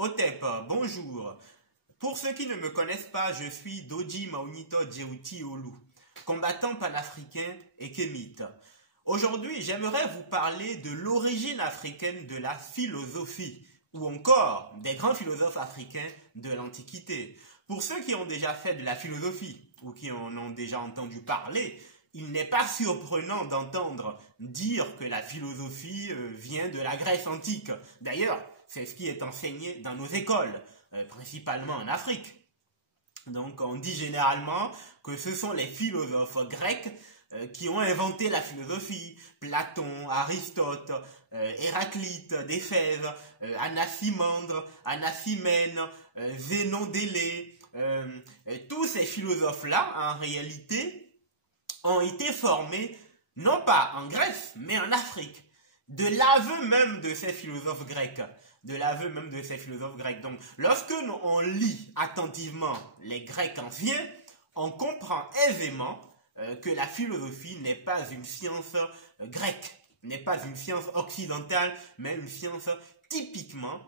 Otep, bonjour. Pour ceux qui ne me connaissent pas, je suis Doji Maunito Djeuti Olu, combattant panafricain et kémite. Aujourd'hui, j'aimerais vous parler de l'origine africaine de la philosophie, ou encore des grands philosophes africains de l'Antiquité. Pour ceux qui ont déjà fait de la philosophie, ou qui en ont déjà entendu parler, il n'est pas surprenant d'entendre dire que la philosophie vient de la Grèce antique. D'ailleurs, c'est ce qui est enseigné dans nos écoles, principalement en Afrique. Donc on dit généralement que ce sont les philosophes grecs qui ont inventé la philosophie. Platon, Aristote, Héraclite d'Éphèse, Anaximandre, Anaximène, Zénon d'Élée. Tous ces philosophes-là, en réalité, ont été formés, non pas en Grèce, mais en Afrique. De l'aveu même de ces philosophes grecs. Donc, lorsque on lit attentivement les Grecs anciens, on comprend aisément que la philosophie n'est pas une science grecque, n'est pas une science occidentale, mais une science typiquement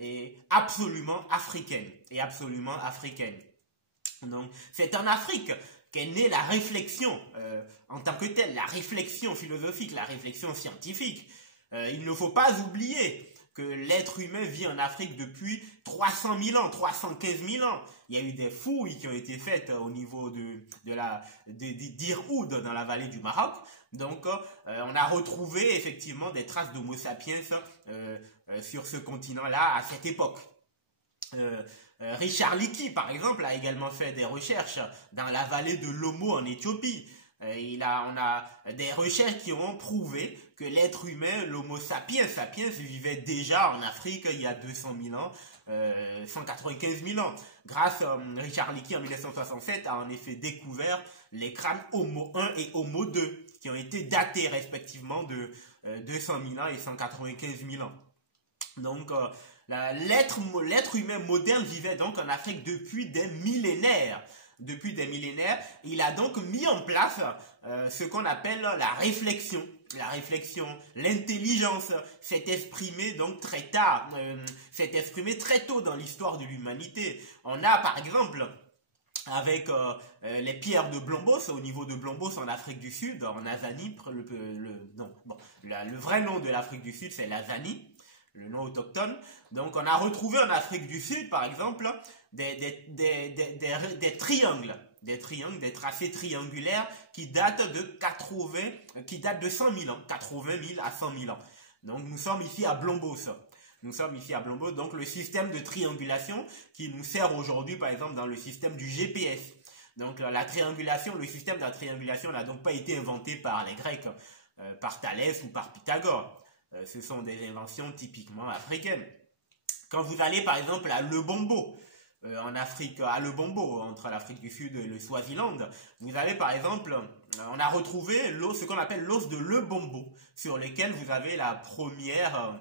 et absolument africaine. Donc, c'est en Afrique qu'est née la réflexion en tant que telle, la réflexion philosophique, la réflexion scientifique. Il ne faut pas oublier que l'être humain vit en Afrique depuis 300 000 ans, 315 000 ans. Il y a eu des fouilles qui ont été faites au niveau d'Irhoud dans la vallée du Maroc. Donc, on a retrouvé effectivement des traces d'Homo sapiens sur ce continent-là à cette époque. Richard Leakey, par exemple, a également fait des recherches dans la vallée de l'Omo en Éthiopie. On a des recherches qui ont prouvé que l'être humain, l'Homo sapiens vivait déjà en Afrique il y a 200 000 ans, 195 000 ans. Grâce à Richard Leakey en 1967 a en effet découvert les crânes Homo 1 et Homo 2 qui ont été datés respectivement de 200 000 ans et 195 000 ans. Donc l'être humain moderne vivait donc en Afrique depuis des millénaires. Il a donc mis en place ce qu'on appelle la réflexion. L'intelligence s'est exprimée donc très tard, s'est exprimée très tôt dans l'histoire de l'humanité. On a par exemple avec les pierres de Blombos, au niveau de Blombos en Afrique du Sud, en Azanie, le vrai nom de l'Afrique du Sud c'est l'Azanie, le nom autochtone. Donc on a retrouvé en Afrique du Sud par exemple des triangles, des tracés triangulaires qui datent de 100 000 ans, 80 000 à 100 000 ans. Donc nous sommes ici à Blombos. Donc le système de triangulation qui nous sert aujourd'hui par exemple dans le système du GPS. Donc le système de la triangulation n'a donc pas été inventé par les Grecs, par Thalès ou par Pythagore. Ce sont des inventions typiquement africaines. Quand vous allez par exemple à Lebombo, en Afrique, à Lebombo, entre l'Afrique du Sud et le Swaziland, vous avez par exemple, on a retrouvé ce qu'on appelle l'os de Lebombo, sur lequel vous avez la première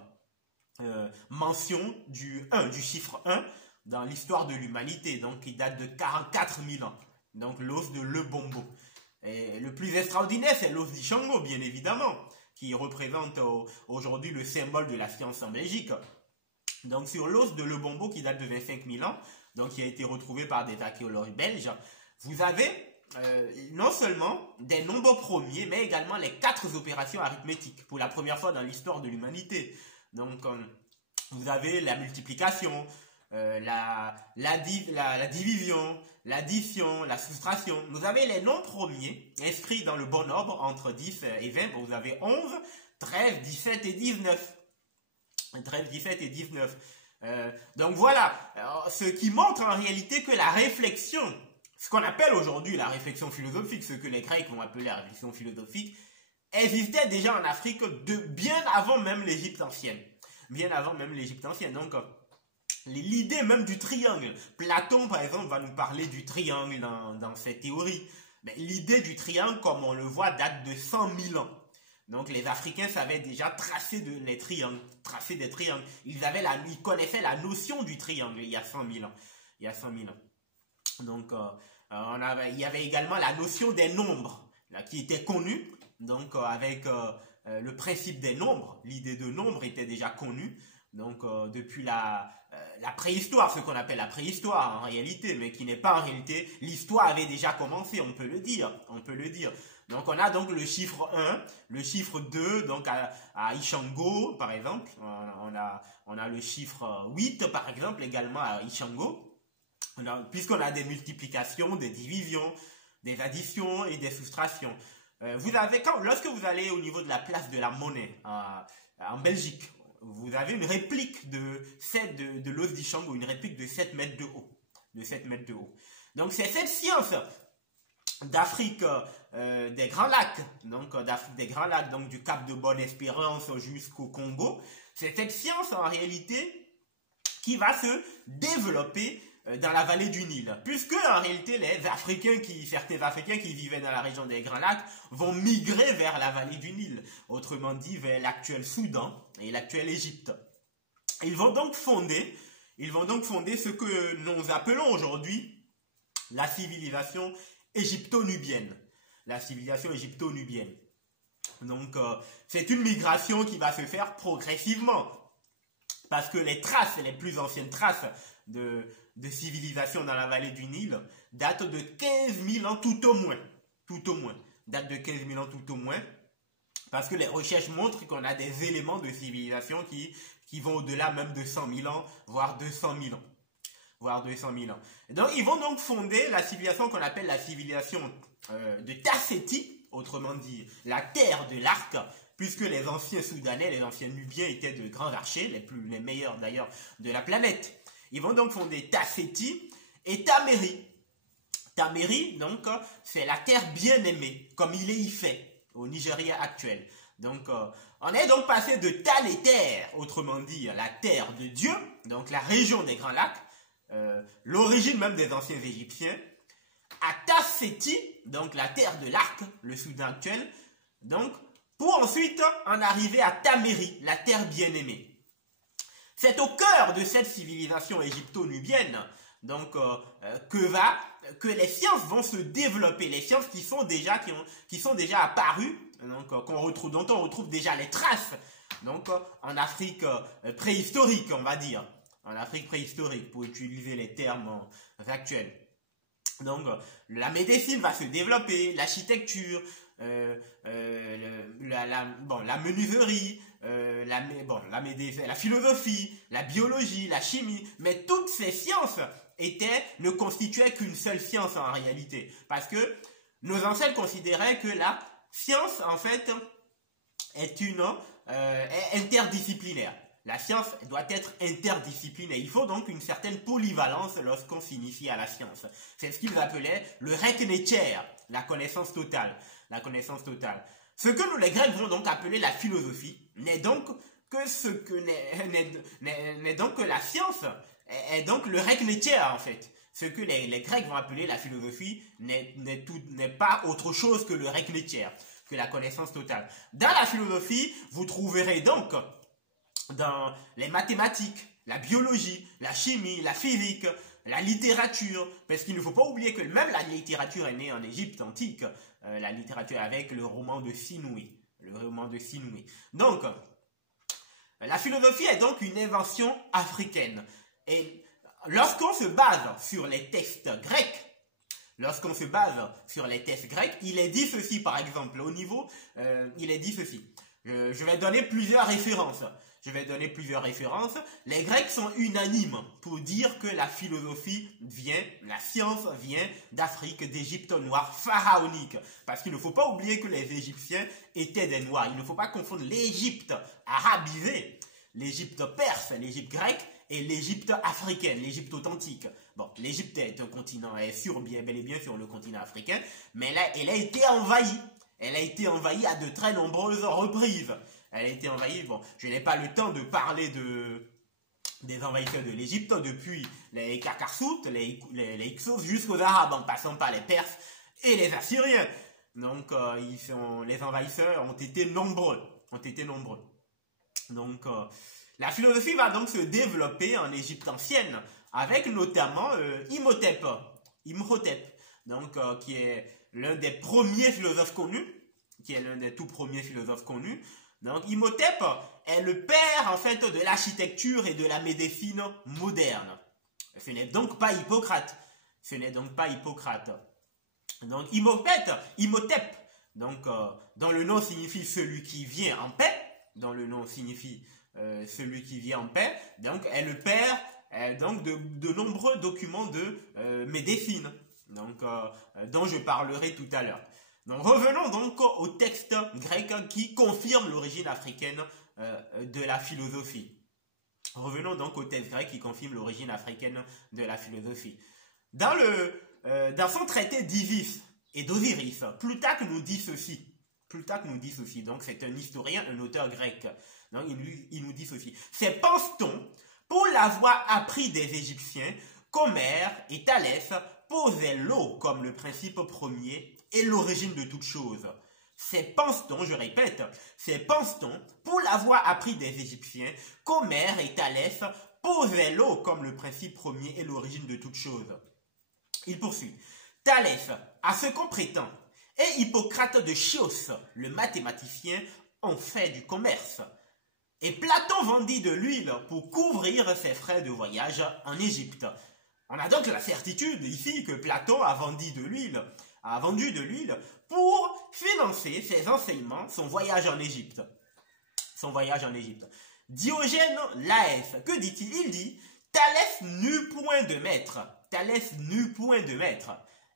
mention du chiffre 1 dans l'histoire de l'humanité, donc qui date de 44 000 ans. Donc l'os de Lebombo. Et le plus extraordinaire, c'est l'os d'Ishango, bien évidemment, qui représente aujourd'hui le symbole de la science en Belgique. Donc sur l'os de Lebombo qui date de 25 000 ans, donc qui a été retrouvé par des archéologues belges, vous avez non seulement des nombres premiers, mais également les 4 opérations arithmétiques pour la première fois dans l'histoire de l'humanité. Donc vous avez la multiplication, la division, l'addition, la soustraction. Vous avez les nombres premiers inscrits dans le bon ordre entre 10 et 20. Vous avez 11, 13, 17 et 19. Donc voilà, ce qui montre en réalité que la réflexion, ce qu'on appelle aujourd'hui la réflexion philosophique, ce que les Grecs vont appeler la réflexion philosophique, existait déjà en Afrique bien avant même l'Égypte ancienne. Donc l'idée même du triangle, Platon par exemple va nous parler du triangle dans ses théories. Mais l'idée du triangle, comme on le voit, date de 100 000 ans. Donc les Africains savaient déjà tracer des triangles. Ils connaissaient la notion du triangle il y a 100 000 ans. Donc il y avait également la notion des nombres là, qui était connue. Donc avec le principe des nombres, l'idée de nombre était déjà connue. Donc depuis la préhistoire, ce qu'on appelle la préhistoire en réalité, mais qui n'est pas en réalité, l'histoire avait déjà commencé, on peut le dire, on peut le dire. Donc on a donc le chiffre 1, le chiffre 2, donc à Ishango par exemple, on a le chiffre 8 par exemple également à Ishango, puisqu'on a des multiplications, des divisions, des additions et des soustractions. Lorsque vous allez au niveau de la place de la monnaie en Belgique, vous avez une réplique de l'os d'Ishango, une réplique de 7 mètres de haut. De 7 mètres de haut. Donc c'est cette science d'Afrique des Grands Lacs, donc d'Afrique des Grands Lacs, donc du Cap de Bonne-Espérance jusqu'au Congo, c'est cette science en réalité qui va se développer dans la vallée du Nil, puisque en réalité certains Africains qui vivaient dans la région des Grands Lacs vont migrer vers la vallée du Nil, autrement dit vers l'actuel Soudan et l'actuelle Égypte. Ils vont donc fonder ce que nous appelons aujourd'hui la civilisation égypto-nubienne. La civilisation égypto-nubienne. Donc c'est une migration qui va se faire progressivement, parce que les plus anciennes traces de civilisation dans la vallée du Nil datent de 15 000 ans tout au moins. Date de 15 000 ans tout au moins, parce que les recherches montrent qu'on a des éléments de civilisation qui vont au-delà même de 100 000 ans, voire 200 000 ans. Et donc ils vont donc fonder la civilisation qu'on appelle la civilisation de Tasseti, autrement dit la terre de l'arc, puisque les anciens Soudanais, les anciens Nubiens étaient de grands archers, les meilleurs d'ailleurs de la planète. Ils vont donc fonder Tasseti et Tameri. Tameri, donc, c'est la terre bien-aimée, comme il est fait au Nigeria actuel. Donc, on est donc passé de Taneter, autrement dit la terre de Dieu, donc la région des Grands Lacs, l'origine même des anciens Égyptiens, à Tasseti, donc la terre de l'arc, le Soudan actuel, donc, pour ensuite en arriver à Tameri, la terre bien-aimée. C'est au cœur de cette civilisation égypto-nubienne donc que les sciences vont se développer, les sciences qui sont déjà apparues, donc dont on retrouve déjà les traces, donc en Afrique préhistorique, on va dire, en Afrique préhistorique pour utiliser les termes actuels. Donc la médecine va se développer, l'architecture, la menuiserie, la philosophie, la biologie, la chimie, mais toutes ces sciences ne constituaient qu'une seule science en réalité, parce que nos ancêtres considéraient que la science en fait est interdisciplinaire. La science doit être interdisciplinaire. Il faut donc une certaine polyvalence lorsqu'on s'initie à la science. C'est ce qu'ils appelaient le Reknecher, la connaissance totale. La connaissance totale. Ce que nous les Grecs vont donc appeler la philosophie n'est donc que la science est donc le Reknecher en fait. Ce que les Grecs vont appeler la philosophie n'est pas autre chose que le Reknecher, que la connaissance totale. Dans la philosophie, vous trouverez donc dans les mathématiques, la biologie, la chimie, la physique, la littérature, parce qu'il ne faut pas oublier que même la littérature est née en Égypte antique, la littérature avec le roman de Sinoué. Donc, la philosophie est donc une invention africaine. Et lorsqu'on se base sur les textes grecs, il est dit ceci par exemple, il est dit ceci. Je vais donner plusieurs références. Les Grecs sont unanimes pour dire que la science vient d'Afrique, d'Égypte noire pharaonique. Parce qu'il ne faut pas oublier que les Égyptiens étaient des Noirs. Il ne faut pas confondre l'Égypte arabisée, l'Égypte perse, l'Égypte grecque et l'Égypte africaine, l'Égypte authentique. Bon, l'Égypte est un continent, bel et bien sur le continent africain, mais là, elle a été envahie. Elle a été envahie à de très nombreuses reprises. Elle a été envahie, bon, je n'ai pas le temps de parler des envahisseurs de l'Égypte depuis les Kakarsoutes, les Hyksos jusqu'aux Arabes, en passant par les Perses et les Assyriens. Donc, les envahisseurs ont été nombreux. Donc, la philosophie va donc se développer en Égypte ancienne, avec notamment Imhotep, donc qui est l'un des premiers philosophes connus, donc Donc Imhotep est le père en fait de l'architecture et de la médecine moderne. Ce n'est donc pas Hippocrate. Ce n'est donc pas Hippocrate. Donc Imhotep, donc dont le nom signifie celui qui vient en paix, dont le nom signifie celui qui vient en paix, donc est le père donc de nombreux documents de médecine, donc dont je parlerai tout à l'heure. Donc revenons donc au texte grec qui confirme l'origine africaine de la philosophie. Revenons donc au texte grec qui confirme l'origine africaine de la philosophie. Dans son traité d'Isis et d'Osiris, Plutarque nous dit ceci. Donc c'est un historien, un auteur grec. Donc il nous dit ceci. C'est pense-t-on, pour l'avoir appris des Égyptiens, qu'Homère et Thalès posaient l'eau comme le principe premier et l'origine de toute chose. C'est pense-t-on, je répète, c'est pense-t-on, pour l'avoir appris des Égyptiens, qu'Homère et Thalès posaient l'eau comme le principe premier et l'origine de toute chose. Il poursuit. Thalès, à ce qu'on prétend, et Hippocrate de Chios, le mathématicien, ont fait du commerce. Et Platon vendit de l'huile pour couvrir ses frais de voyage en Égypte. On a donc la certitude ici que Platon a vendu de l'huile pour financer ses enseignements, son voyage en Égypte. Diogène Laès, que dit-il? Il dit Thalès n'eut point de maître,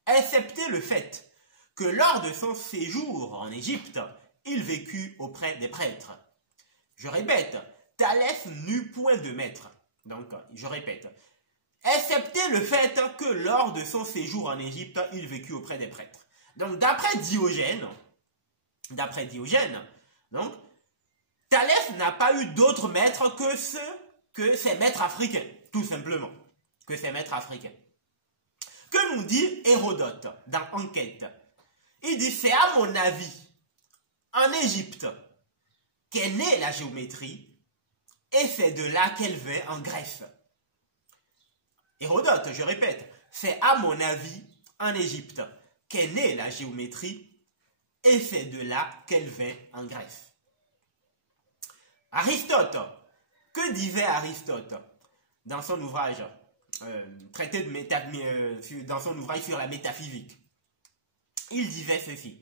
excepté le fait que lors de son séjour en Égypte, il vécut auprès des prêtres. Je répète, Thalès n'eut point de maître. Donc, je répète, excepté le fait que lors de son séjour en Égypte, il vécut auprès des prêtres. Donc, d'après Diogène, donc, Thalès n'a pas eu d'autres maîtres que ses maîtres africains, tout simplement, Que nous dit Hérodote dans Enquête? Il dit, c'est à mon avis, en Égypte, qu'est née la géométrie, et c'est de là qu'elle vint en Grèce. Hérodote, je répète, c'est à mon avis, en Égypte, qu'est née la géométrie, et c'est de là qu'elle vint en Grèce. Aristote, que disait Aristote dans son ouvrage dans son ouvrage sur la métaphysique? Il disait ceci.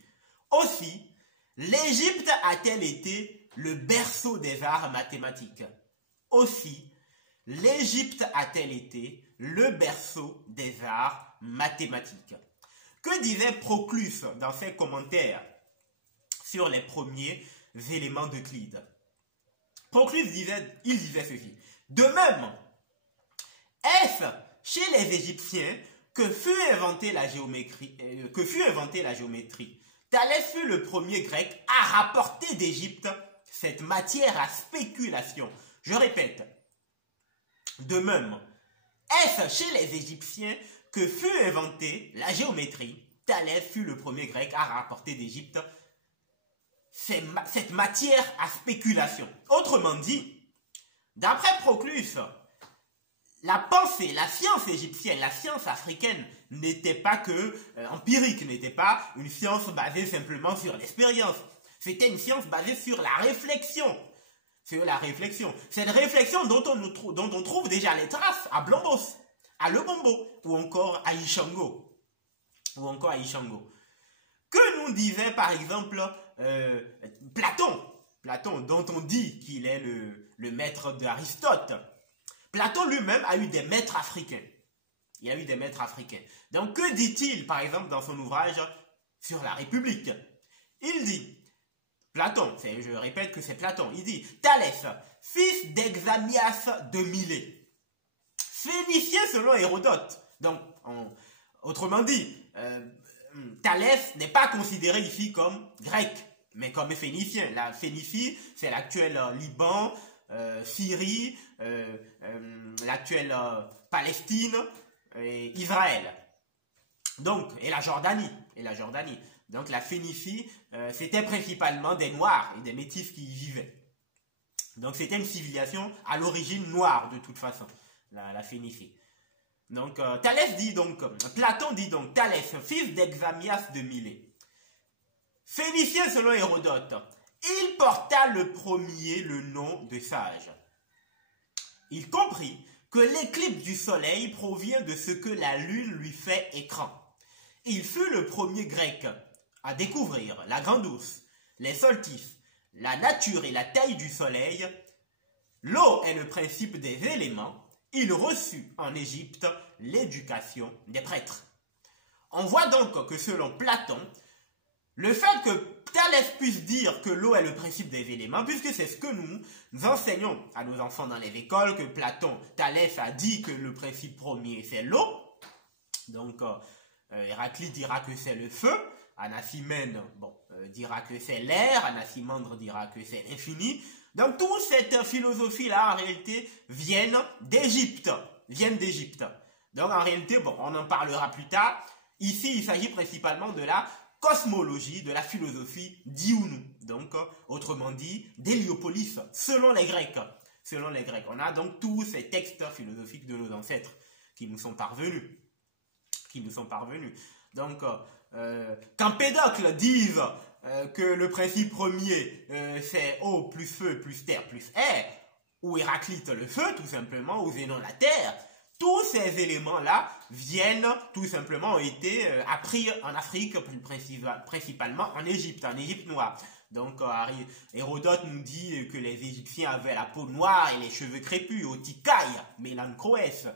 Aussi, l'Égypte a-t-elle été le berceau des arts mathématiques? Aussi, l'Égypte a-t-elle été le berceau des arts mathématiques? Que disait Proclus dans ses commentaires sur les premiers éléments d'Euclide? Proclus disait ceci. De même, est-ce chez les Égyptiens que fut inventée la géométrie? Thalès fut le premier grec à rapporter d'Égypte cette matière à spéculation. Je répète. De même, est-ce chez les Égyptiens que fut inventée la géométrie? Thalès fut le premier grec à rapporter d'Égypte cette matière à spéculation. Autrement dit, d'après Proclus, la pensée, la science égyptienne, la science africaine n'était pas que empirique, n'était pas une science basée simplement sur l'expérience. C'était une science basée sur la réflexion. Cette réflexion dont on trouve déjà les traces à Blombos, à Lebombo ou encore à Ishango. Que nous disait par exemple Platon, dont on dit qu'il est le maître d'Aristote. Platon lui-même a eu des maîtres africains. Donc que dit-il par exemple dans son ouvrage sur la République? Il dit, Platon, je répète que c'est Platon, il dit Thalès, fils d'Examias de Milet, phénicien selon Hérodote. Donc, autrement dit, Thalès n'est pas considéré ici comme grec, mais comme phénicien. La Phénicie, c'est l'actuel Liban, Syrie, l'actuelle Palestine et Israël. Donc, et la Jordanie. Donc la Phénicie, c'était principalement des Noirs et des Métis qui y vivaient. Donc c'était une civilisation à l'origine noire de toute façon, la Phénicie. Donc Platon dit donc, Thalès, fils d'Examias de Milet, phénicien selon Hérodote, il porta le premier le nom de sage. Il comprit que l'éclipse du soleil provient de ce que la lune lui fait écran. Il fut le premier grec à découvrir la grande ours, les solstices, la nature et la taille du soleil. L'eau est le principe des éléments. Il reçut en Égypte l'éducation des prêtres. On voit donc que selon Platon, le fait que Thalès puisse dire que l'eau est le principe des éléments, puisque c'est ce que nous enseignons à nos enfants dans les écoles, que Thalès a dit que le principe premier c'est l'eau. Donc Héraclite dira que c'est le feu, Anaximène dira que c'est l'air, Anaximandre dira que c'est l'infini. Donc toute cette philosophie-là, en réalité, viennent d'Égypte. Donc en réalité, on en parlera plus tard. Ici, il s'agit principalement de la cosmologie, de la philosophie d'Iounu. Donc, autrement dit, d'Héliopolis, selon les Grecs. On a donc tous ces textes philosophiques de nos ancêtres qui nous sont parvenus. Donc, quand Pédocle dise que le principe premier c'est eau plus feu plus terre plus air, ou Héraclite le feu tout simplement, ou Zénon la terre, tous ces éléments-là viennent tout simplement, ont été appris en Afrique, plus principalement en Égypte noire. Donc Hérodote nous dit que les Égyptiens avaient la peau noire et les cheveux crépus, Otikai, Mélancroès,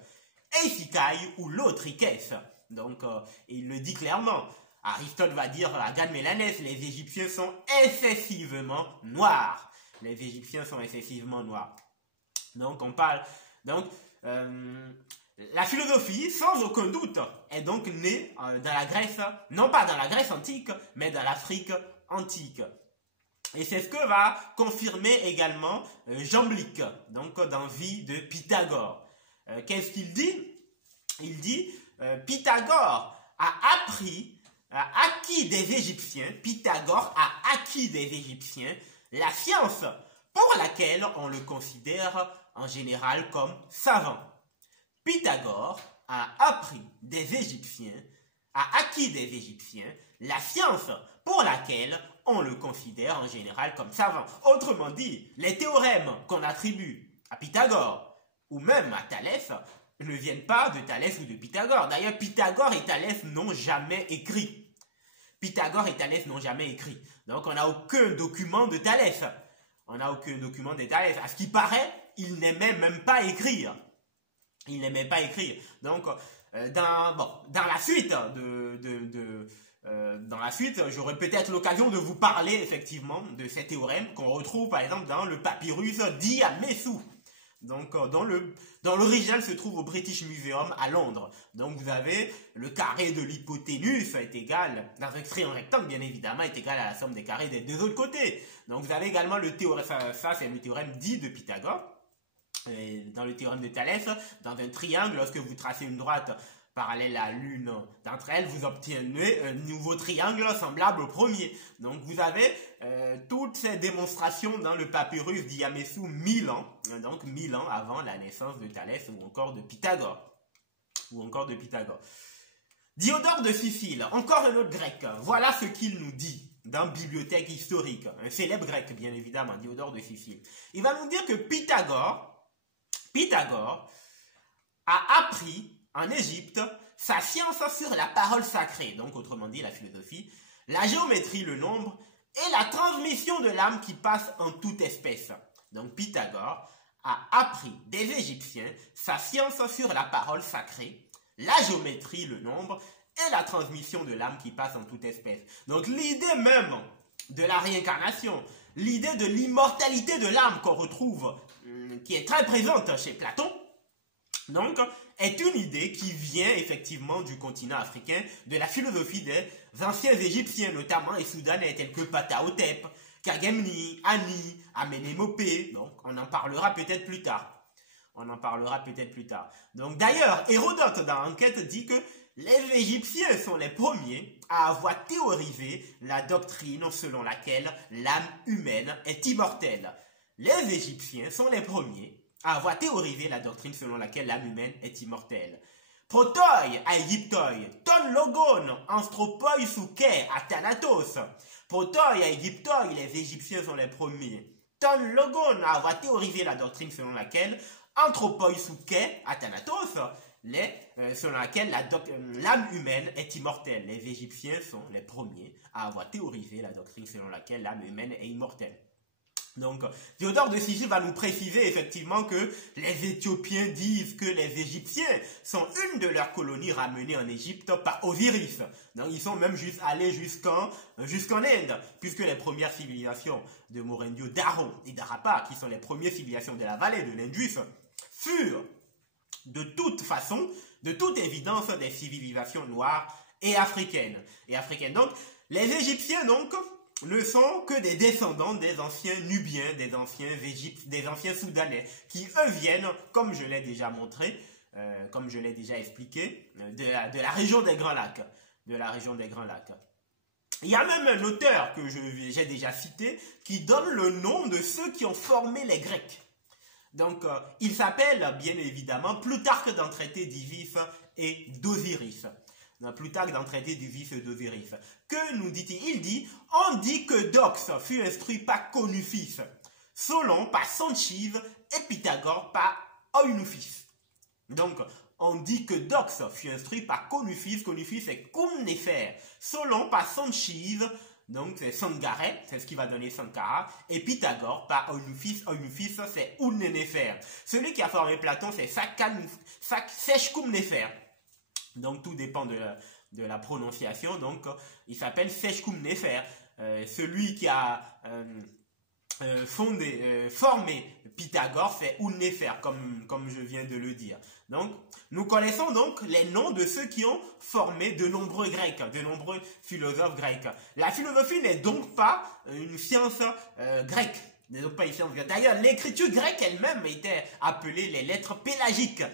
Eisikai ou l'Otrikès. Donc il le dit clairement. Aristote va dire à Gan-Mélanès, les Égyptiens sont excessivement noirs. Donc on parle. Donc la philosophie, sans aucun doute, est donc née dans la Grèce, non pas dans la Grèce antique, mais dans l'Afrique antique. Et c'est ce que va confirmer également Jamblique, donc dans Vie de Pythagore. Qu'est-ce qu'il dit? Il dit Pythagore a acquis des Égyptiens la science pour laquelle on le considère en général comme savant. Pythagore a acquis des Égyptiens la science pour laquelle on le considère en général comme savant. Autrement dit, les théorèmes qu'on attribue à Pythagore ou même à Thalès ne viennent pas de Thalès ou de Pythagore. D'ailleurs, Pythagore et Thalès n'ont jamais écrit. Donc, on n'a aucun document de Thalès. À ce qui paraît, il n'aimait même pas écrire. Donc, dans la suite, j'aurai peut-être l'occasion de vous parler effectivement de ces théorèmes qu'on retrouve par exemple dans le papyrus d'Iamessou. Donc, dans l'original se trouve au British Museum à Londres. Donc, vous avez le carré de l'hypoténuse est égal, dans un triangle rectangle bien évidemment, est égal à la somme des carrés des deux autres côtés. Donc, vous avez également le théorème, ça c'est le théorème dit de Pythagore. Et dans le théorème de Thalès, dans un triangle, lorsque vous tracez une droite parallèle à l'une d'entre elles, vous obtenez un nouveau triangle semblable au premier. Donc vous avez toutes ces démonstrations dans le papyrus d'Iamessou 1000 ans, donc 1000 ans avant la naissance de Thalès ou encore de Pythagore. Diodore de Sicile, encore un autre grec, voilà ce qu'il nous dit dans Bibliothèque historique, un célèbre grec bien évidemment, Diodore de Sicile. Il va nous dire que Pythagore a appris en Égypte sa science sur la parole sacrée, donc autrement dit la philosophie, la géométrie, le nombre et la transmission de l'âme qui passe en toute espèce. Donc Pythagore a appris des Égyptiens sa science sur la parole sacrée, la géométrie, le nombre et la transmission de l'âme qui passe en toute espèce. Donc l'idée même de la réincarnation, l'idée de l'immortalité de l'âme qu'on retrouve, qui est très présente chez Platon, donc, est une idée qui vient effectivement du continent africain, de la philosophie des anciens Égyptiens, notamment les Soudanais, tels que Ptahhotep, Khagemni, Ani, Amenemopé. Donc, on en parlera peut-être plus tard. Donc, d'ailleurs, Hérodote, dans l'enquête, dit que les Égyptiens sont les premiers à avoir théorisé la doctrine selon laquelle l'âme humaine est immortelle. Les Égyptiens sont les premiers à avoir théorisé la doctrine selon laquelle l'âme humaine est immortelle. Protoi Aegyptoi, ton logon, anthropoi souke, athanatos. Protoi Aegyptoi, les Égyptiens sont les premiers. Ton logon a avoir théorisé la doctrine selon laquelle anthropoi souke, athanatos, selon laquelle l'âme humaine est immortelle. Les Égyptiens sont les premiers à avoir théorisé la doctrine selon laquelle l'âme humaine est immortelle. Donc, Théodore de Sigie va nous préciser effectivement que les Éthiopiens disent que les Égyptiens sont une de leurs colonies ramenées en Égypte par Osiris. Donc, ils sont même allés jusqu'en Inde, puisque les premières civilisations de Mohenjo Daro et d'Harappa, qui sont les premières civilisations de la vallée de l'Indus, furent de toute façon, de toute évidence, des civilisations noires et africaines. Donc, les Égyptiens, donc, ne sont que des descendants des anciens Nubiens, des anciens Soudanais, qui eux viennent, comme je l'ai déjà montré, comme je l'ai déjà expliqué, de la région des Grands Lacs. Il y a même un auteur que j'ai déjà cité qui donne le nom de ceux qui ont formé les Grecs. Donc, il s'appelle bien évidemment Plutarque dans Traité d'Isis et d'Osiris. Plutarque dans Traité d'Isis et d'Osiris. Que nous dit-il? Il dit, on dit que Dox fut instruit par Conufis, Solon par Sanchiv et Pythagore par Eunuphis. Donc, on dit que Dox fut instruit par Conufis, Conufis c'est Kumnefer, Solon par Sanchiv, donc c'est Sangaré, c'est ce qui va donner Sankara, et Pythagore par Eunuphis, Eunuphis c'est Unnenefer. Celui qui a formé Platon c'est Sechkumnefer. Donc tout dépend de la prononciation. Donc il s'appelle Sechkumnefer. Celui qui a formé Pythagore, c'est Unnefer, comme je viens de le dire. Donc nous connaissons donc les noms de ceux qui ont formé de nombreux Grecs, de nombreux philosophes grecs. La philosophie n'est donc pas une science grecque. D'ailleurs, l'écriture grecque elle-même était appelée les lettres pélagiques.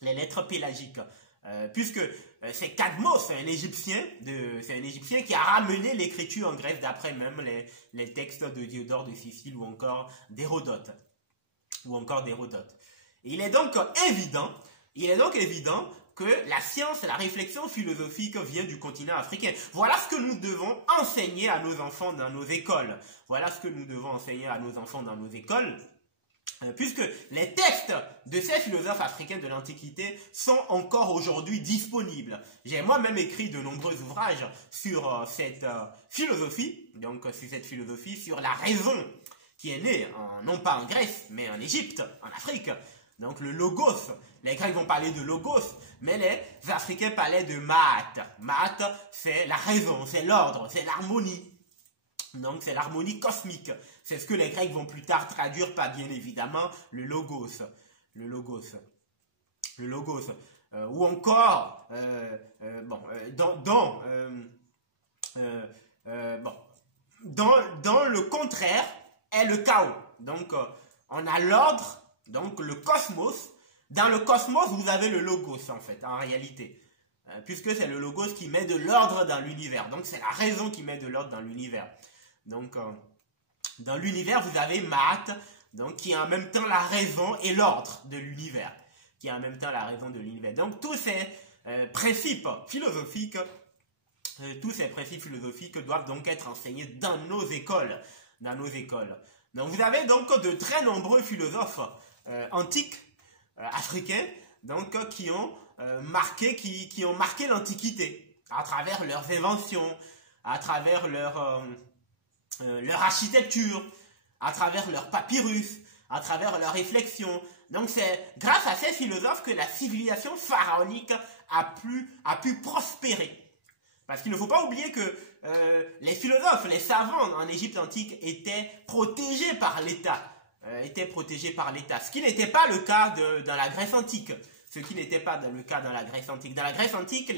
Les lettres pélagiques. Puisque c'est Cadmos, c'est un Égyptien qui a ramené l'écriture en Grèce d'après même les textes de Théodore de Sicile ou encore d'Hérodote. Et il est donc évident que la science, la réflexion philosophique vient du continent africain. Voilà ce que nous devons enseigner à nos enfants dans nos écoles. Puisque les textes de ces philosophes africains de l'Antiquité sont encore aujourd'hui disponibles. J'ai moi-même écrit de nombreux ouvrages sur cette philosophie, sur la raison qui est née, non pas en Grèce, mais en Égypte, en Afrique. Donc le logos, les Grecs vont parler de logos, mais les Africains parlaient de maat. Maat, c'est la raison, c'est l'ordre, c'est l'harmonie. Donc c'est l'harmonie cosmique. C'est ce que les Grecs vont plus tard traduire par bien évidemment le logos. Ou encore, dans le contraire est le chaos. Donc on a l'ordre, donc le cosmos. Dans le cosmos, vous avez le logos en fait, en réalité. Puisque c'est le logos qui met de l'ordre dans l'univers. Donc c'est la raison qui met de l'ordre dans l'univers. Donc, dans l'univers, vous avez Maat, donc qui est en même temps la raison et l'ordre de l'univers. Donc, tous ces principes philosophiques doivent donc être enseignés dans nos écoles. Donc, vous avez donc de très nombreux philosophes antiques, africains, donc qui ont marqué l'Antiquité à travers leurs inventions, à travers leur architecture, à travers leurs papyrus, à travers leurs réflexions. Donc c'est grâce à ces philosophes que la civilisation pharaonique a pu prospérer. Parce qu'il ne faut pas oublier que les philosophes, les savants en Égypte antique étaient protégés par l'État. Ce qui n'était pas le cas dans la Grèce antique. Dans la Grèce antique,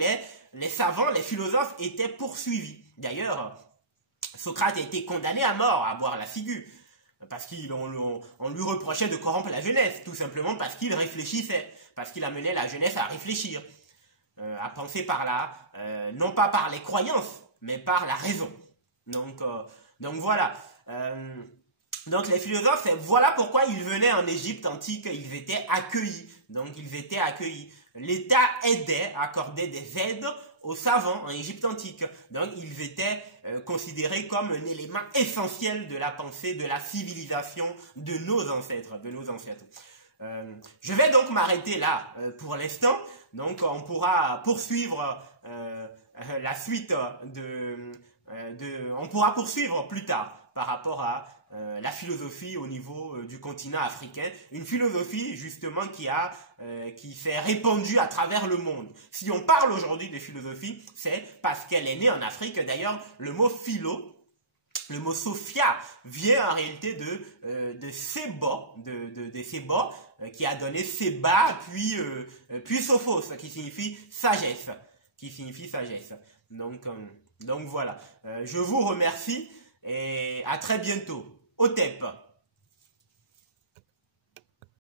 les savants, les philosophes étaient poursuivis. D'ailleurs, Socrate a été condamné à mort, à boire la ciguë, parce qu'on lui reprochait de corrompre la jeunesse, tout simplement parce qu'il réfléchissait, parce qu'il amenait la jeunesse à réfléchir, à penser non pas par les croyances, mais par la raison. Donc voilà. Donc les philosophes, voilà pourquoi ils venaient en Égypte antique, ils étaient accueillis. l'État aidait, accordait des aides aux savants en Égypte antique. Donc ils étaient considérés comme un élément essentiel de la pensée, de la civilisation de nos ancêtres. Je vais donc m'arrêter là pour l'instant. Donc on pourra poursuivre la suite on pourra poursuivre plus tard par rapport à la philosophie au niveau du continent africain, une philosophie justement qui s'est répandue à travers le monde. Si on parle aujourd'hui de philosophie, c'est parce qu'elle est née en Afrique. D'ailleurs, le mot philo, le mot sophia vient en réalité de Séba, de Séba, qui a donné Séba, puis Sophos, qui signifie sagesse, Donc voilà. Je vous remercie et à très bientôt. Otep.